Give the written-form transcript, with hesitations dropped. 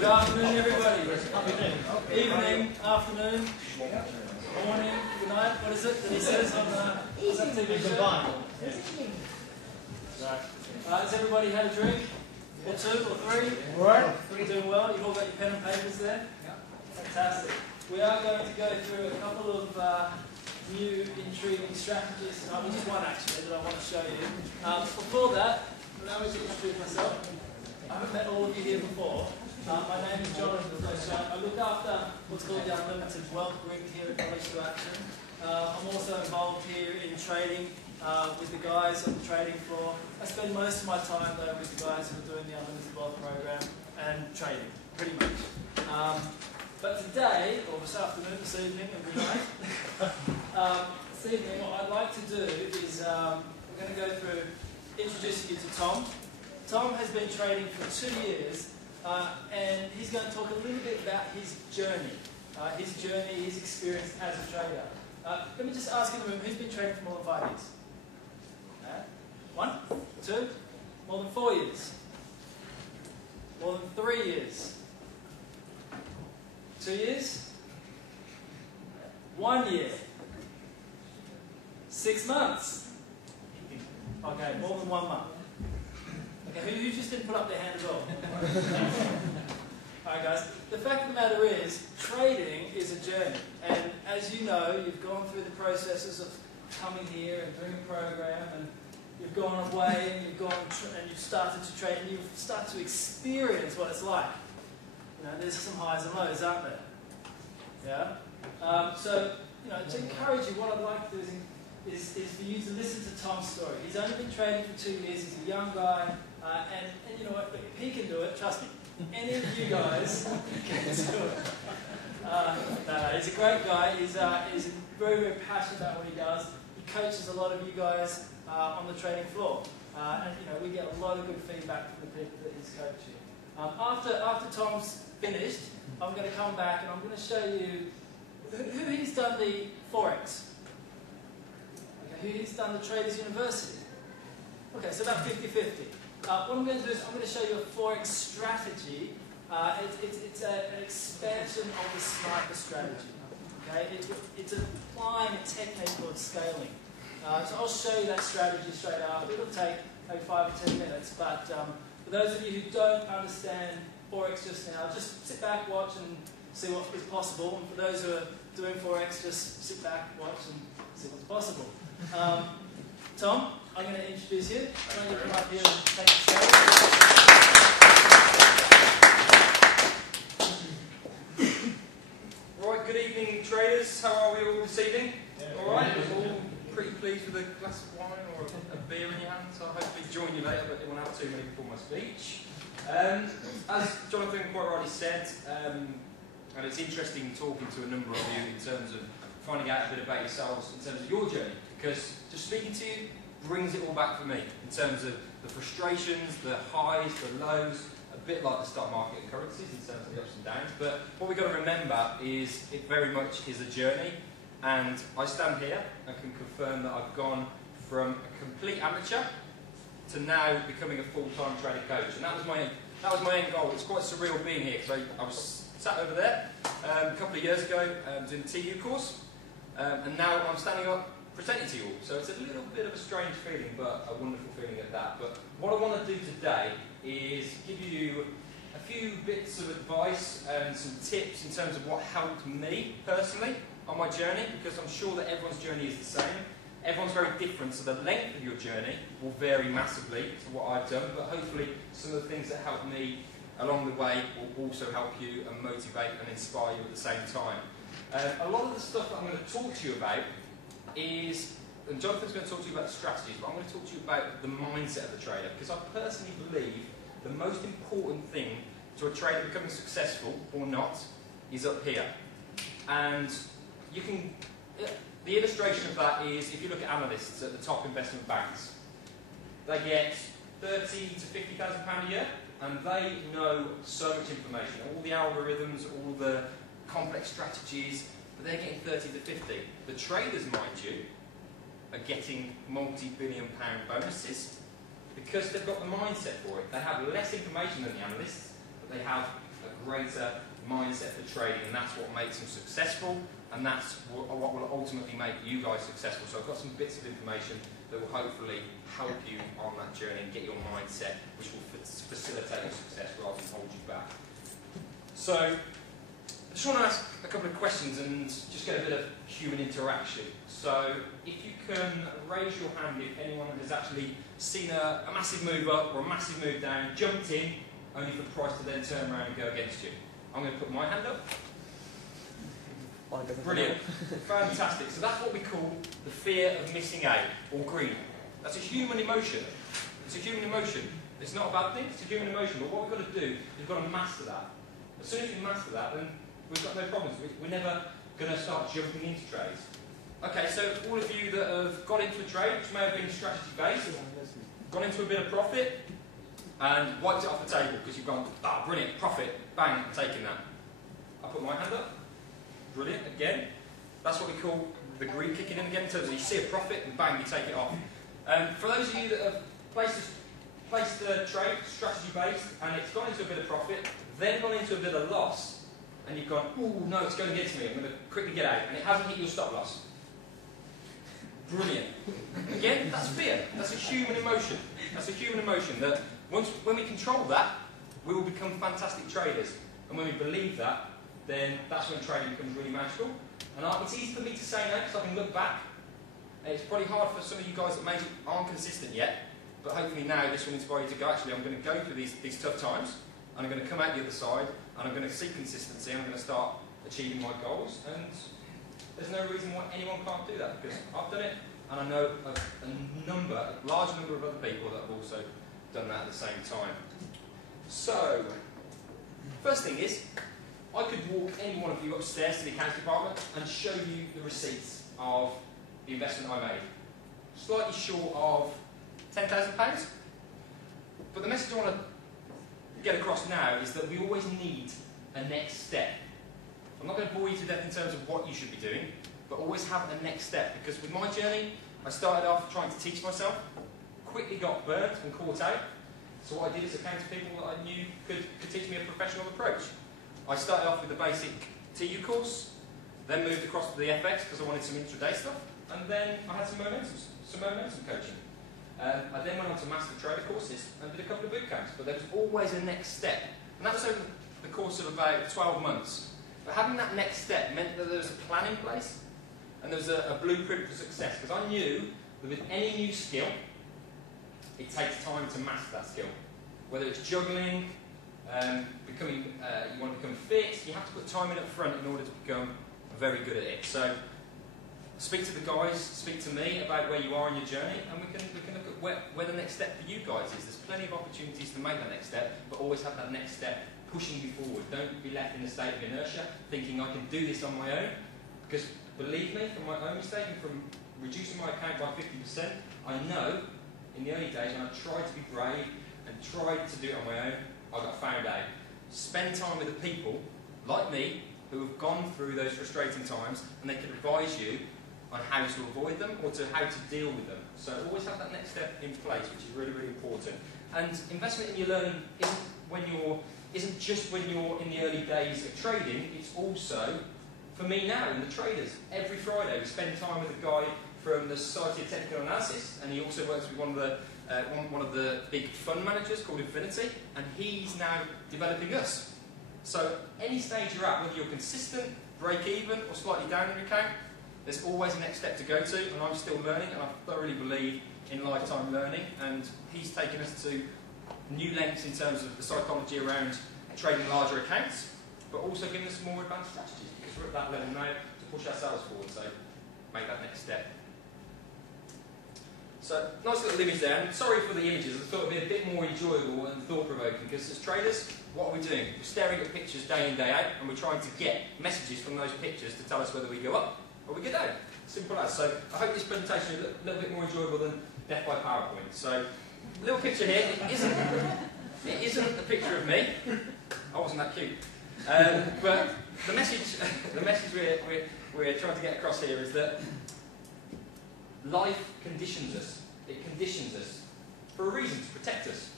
Good afternoon, everybody. Evening, afternoon, morning, good night. What is it that he says on what's that TV show? Has everybody had a drink? Or two, or three? All right. Doing well? You've all got your pen and papers there? Fantastic. We are going to go through a couple of new, intriguing strategies tonight. Well, just one actually that I want to show you. Before that, allow me to introduce myself. I haven't met all of you here before. My name is Jonathon Fletcher. I look after what's called the Unlimited Wealth Group here at College to Action. I'm also involved here in trading with the guys on the trading floor. I spend most of my time though with the guys who are doing the Unlimited Wealth program and trading, pretty much. But today, or this afternoon, this evening, and good night, this evening what I'd like to do is we're going to go through introducing you to Tom. Tom has been trading for 2 years, and he's going to talk a little bit about his journey, his experience as a trader. Let me just ask in the room, who's been trading for more than 5 years? 1, 2, more than 4 years, more than 3 years, 2 years, 1 year, 6 months. Okay, more than 1 month. Okay, who just didn't put up their hand at all? Alright guys, the fact of the matter is, trading is a journey. And as you know, you've gone through the processes of coming here and doing a program, and you've gone away and you've started to trade, and you've started to experience what it's like. You know, there's some highs and lows, aren't there? Yeah? So, you know, to encourage you, what I'd like to do is for you to listen to Tom's story. He's only been trading for 2 years, he's a young guy, and you know what, if he can do it, trust me, any of you guys can do it. He's a great guy, he's very, very passionate about what he does. He coaches a lot of you guys on the trading floor, and you know, we get a lot of good feedback from the people that he's coaching. After Tom's finished, I'm going to come back and I'm going to show you who he's done the Forex. Okay, who he's done the Traders University. Okay, so about 50-50. What I'm going to do is I'm going to show you a Forex strategy. It's an expansion of the sniper strategy. Okay, it's applying a technique called scaling. So I'll show you that strategy straight after. It'll take maybe 5 or 10 minutes, but for those of you who don't understand Forex just now, just sit back, watch and see what is possible. And for those who are doing Forex, just sit back, watch and see what's possible. Tom, I'm going to introduce you. I'm going to come up here and take the stage. Right, good evening traders. How are we all this evening? Yeah. All right, all pretty pleased with a glass of wine or a beer in your hand, so I'll hopefully join you later, but it won't have too many before my speech. As Jonathan quite rightly said, and it's interesting talking to a number of you in terms of finding out a bit about yourselves in terms of your journey, because just speaking to you brings it all back for me in terms of the frustrations, the highs, the lows, a bit like the stock market and currencies in terms of the ups and downs. But what we've got to remember is it very much is a journey, and I stand here and can confirm that I've gone from a complete amateur to now becoming a full-time trading coach, and that was my end goal. It's quite surreal being here because I was sat over there a couple of years ago doing the TU course, and now I'm standing up presenting to you all. So it's a little bit of a strange feeling, but a wonderful feeling at that. But what I want to do today is give you a few bits of advice and some tips in terms of what helped me personally on my journey, because I'm sure that everyone's journey is the same. Everyone's very different, so the length of your journey will vary massively to what I've done, but hopefully some of the things that helped me along the way will also help you and motivate and inspire you at the same time. A lot of the stuff that I'm going to talk to you about is, and Jonathan's going to talk to you about the strategies, but I'm going to talk to you about the mindset of the trader, because I personally believe the most important thing to a trader becoming successful or not is up here. And you can, the illustration of that is if you look at analysts at the top investment banks, they get £30,000 to £50,000 a year, and they know so much information, all the algorithms, all the complex strategies, but they're getting 30 to 50. The traders, mind you, are getting multi-billion-pound bonuses because they've got the mindset for it. They have less information than the analysts, but they have a greater mindset for trading, and that's what makes them successful, and that's what will ultimately make you guys successful. So I've got some bits of information that will hopefully help you on that journey and get your mindset, which will facilitate your success rather than hold you back. So I just want to ask a couple of questions and just get a bit of human interaction. So if you can raise your hand if anyone has actually seen a massive move up or a massive move down, jumped in, only for the price to then turn around and go against you. I'm going to put my hand up. Brilliant. Fantastic. So that's what we call the fear of missing out, or greed. That's a human emotion. It's a human emotion. It's not a bad thing, it's a human emotion. But what we've got to do is we've got to master that. As soon as we master that, then we've got no problems. We're never going to start jumping into trades. Okay, so all of you that have got into a trade, which may have been strategy based, gone into a bit of profit, and wiped it off the table because you've gone, ah, brilliant, profit, bang, I'm taking that. I put my hand up. Brilliant, again. That's what we call the greed kicking in again, in terms of you see a profit and bang, you take it off. For those of you that have placed the trade strategy based and it's gone into a bit of profit, then gone into a bit of loss, and you've gone, ooh, no, it's going against me, I'm going to quickly get out, and it hasn't hit your stop loss. Brilliant. Again, that's fear. That's a human emotion. That's a human emotion that when we control that, we will become fantastic traders. And when we believe that, then that's when trading becomes really magical. And it's easy for me to say now because I can look back. And it's probably hard for some of you guys that maybe aren't consistent yet, but hopefully now this will inspire you to go, actually, I'm going to go through these tough times, and I'm going to come out the other side, and I'm going to see consistency, and I'm going to start achieving my goals. And there's no reason why anyone can't do that, because I've done it, and I know a large number of other people that have also done that at the same time. So, first thing is, I could walk any one of you upstairs to the accounts department and show you the receipts of the investment I made. Slightly short of £10,000. But the message I want to get across now is that we always need a next step. I'm not going to bore you to death in terms of what you should be doing, but always have a next step. Because with my journey, I started off trying to teach myself, quickly got burnt and caught out. So what I did is I came to people that I knew could teach me a professional approach. I started off with the basic TU course, then moved across to the FX because I wanted some intraday stuff, and then I had some momentum coaching. I then went on to master trader courses and did a couple of boot camps, but there was always a next step. And that was over the course of about 12 months. But having that next step meant that there was a plan in place, and there was a blueprint for success, because I knew that with any new skill, it takes time to master that skill. Whether it's juggling, you want to become fit, you have to put time in up front in order to become very good at it. So speak to the guys, speak to me about where you are in your journey, and we can look at where the next step for you guys is. There's plenty of opportunities to make that next step, but always have that next step pushing you forward. Don't be left in a state of inertia, thinking I can do this on my own, because believe me, from my own mistake and from reducing my account by 50%, I know in the early days when I tried to be brave and tried to do it on my own, I got found out. Spend time with the people like me who have gone through those frustrating times, and they can advise you on how to avoid them or to how to deal with them. So always have that next step in place, which is really, really important. And investment in your learning isn't just when you're in the early days of trading, it's also for me now in the traders. Every Friday we spend time with a guy from the Society of Technical Analysis, and he also works with one of the big fund managers called Infinity, and he's now developing us. So any stage you're at, whether you're consistent, break even, or slightly down in your account, there's always a next step to go to, and I'm still learning, and I thoroughly believe in lifetime learning, and he's taken us to new lengths in terms of the psychology around trading larger accounts, but also giving us more advanced strategies, because we're at that level now to push ourselves forward, so make that next step. So, nice little image there, and sorry for the images, I thought it would be a bit more enjoyable and thought-provoking, because as traders, what are we doing? We're staring at pictures day in, day out, and we're trying to get messages from those pictures to tell us whether we go up or we go down. Simple as. So, I hope this presentation is a little bit more enjoyable than death by PowerPoint. So, little picture here, it isn't a picture of me. I wasn't that cute. But the message we're trying to get across here is that life conditions us. It conditions us for a reason, to protect us.